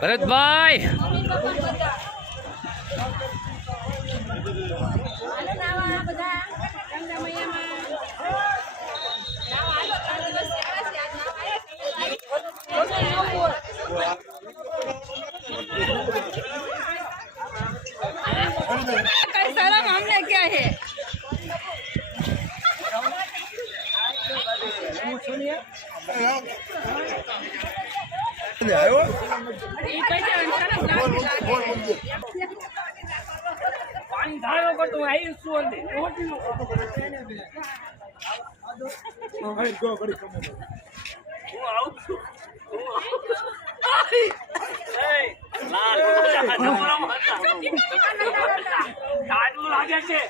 ભરતભાઈ हमने क्या है पानी धारो को तो आई सुन दे लागे છે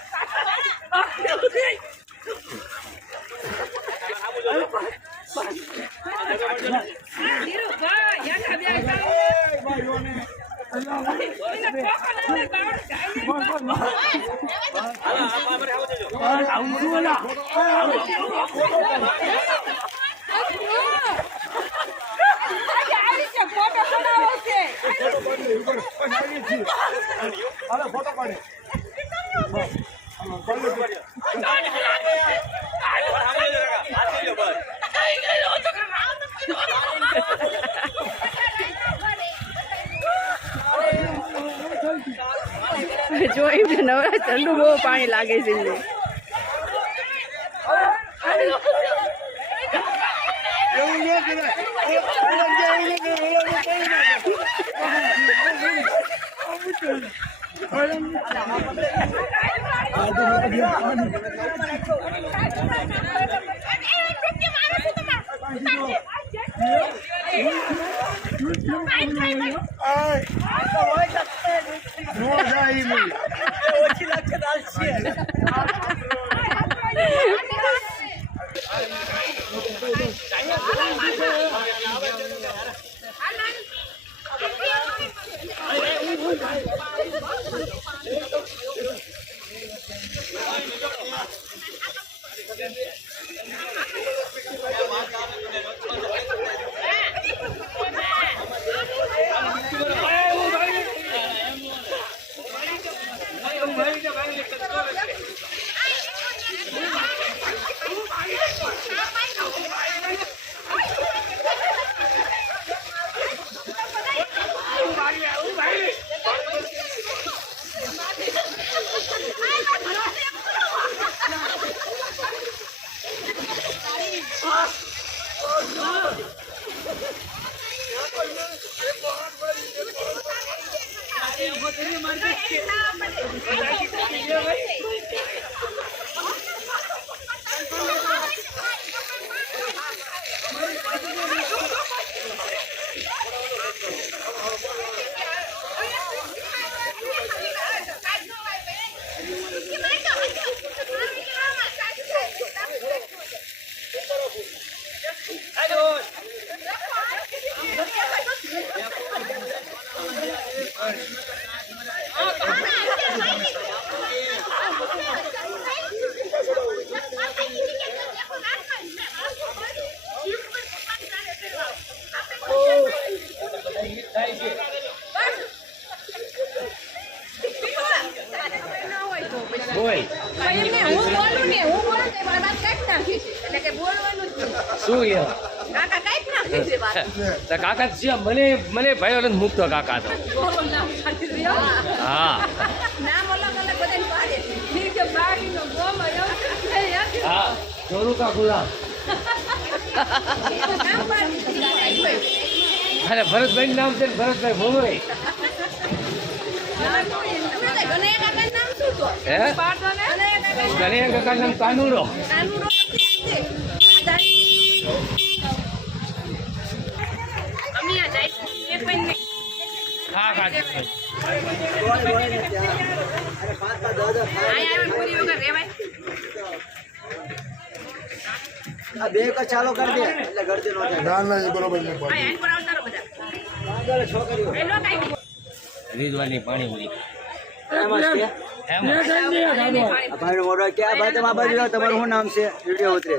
फोटो पाड़े जो नवरा ठंडू बहुत पानी लागे છે કાકા મને મને ભાઈ મૂકતો કાકા તો હા હા ચોરું કા ગુલામ અરે ભરતભાઈ નામ છે ભરતભાઈ ભોગવે કનૈયા કાકા નામ કાનુડો હા હા બે કો ચાલો કરી દે એટલે ગરદી નો થાય ના ના બરોબર ને રીદવાની પાણી ઉડી ભાઈ મોડો ક્યાં ભાઈ તમારા બાજુ તમારું શું નામ છે વિડીયો ઉતરે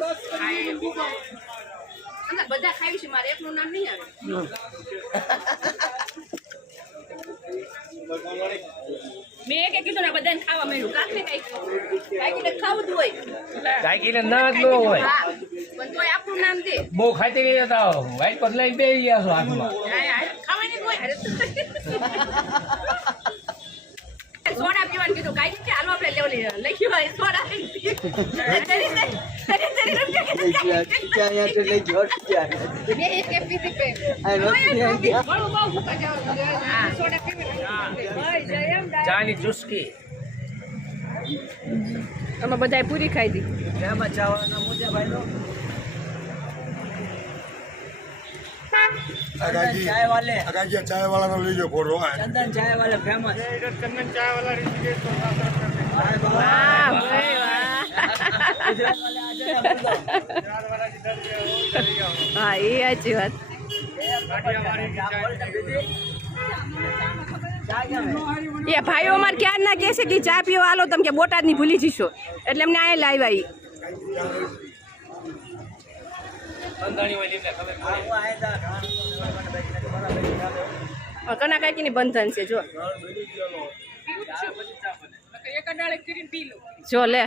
બધા ખાઈ છે મારે એકનું નામ નહીં આવે મેં એક કીધું ને બધાને ખાવા મળ્યું કાકને કઈ ખાવું જ હોય કાંઈકીને ના જ ન હોય હા પણ તોય આપણું નામ દે બહુ ખાતી ગઈ હતા વાઈટ પર લઈને બેસી ગયા છો હાથમાં ખાવાની હોય અરે સોડા પીવાનું કીધું કાંઈ છે હાલો આપણે લખ્યું હોય સોડા ચાની ચુસ્કી અમે બધાએ પૂરી ખાઈ દી चाय वाले चाय वाला तो लीजिए फोटो चंदन चाय वाले फेमस चंदन चाय वाला વાહ ભાઈ વાહ હા એ સાચી વાત એ ભાઈઓ અમારે ક્યાં ના કહે છે કે ચા પીવા હાલો તમે કે બોટાદ ની ભૂલી જશો એટલે અમને આ લાવ્યા ઈ કના કાકી ની બંધન છે જો લે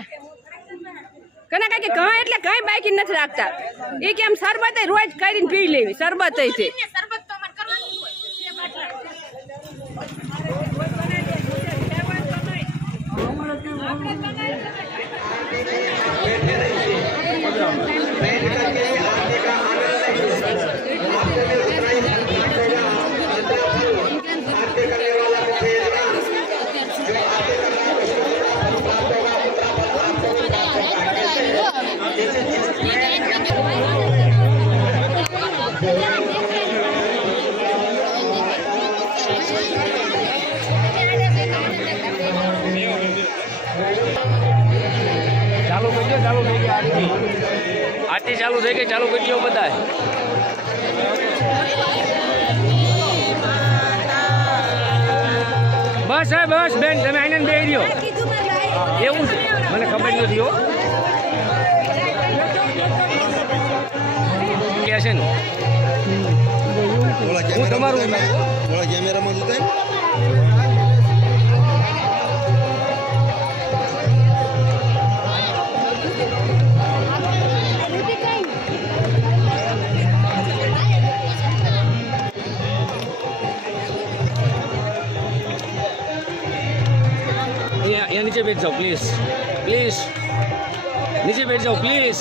કના કાકી કહે એટલે કઈ બાકી નથી રાખતા એ કેમ શરબત રોજ કરીને પી લેવી શરબત છે ચાલુ કરી દો ચાલુ થઈ ગઈ આરતી ચાલુ થઈ ગઈ ચાલુ કરી દો બધા બસ હે બસ બેન તમે આનંદ બેહી રહ્યો એવું છે મને ખબર નથી હો કે છે ને હું તમારું કેમેરામાં જોતા અહીંયા નીચે બેઠ જાઓ પ્લીઝ પ્લીઝ નીચે બેઠ જાઓ પ્લીઝ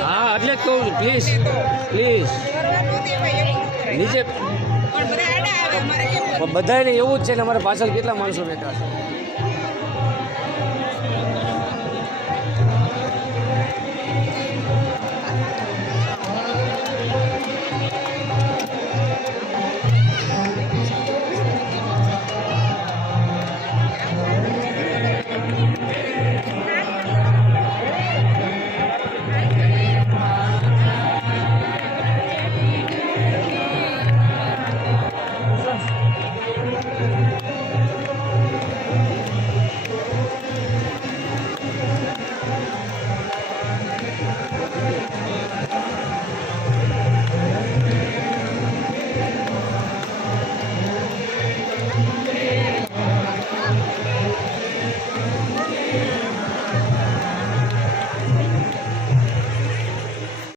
હા એટલે જ કહું પ્લીઝ પ્લીઝ નીચે બધાને એવું જ છે ને અમારા પાછળ કેટલા માણસો બેઠા છે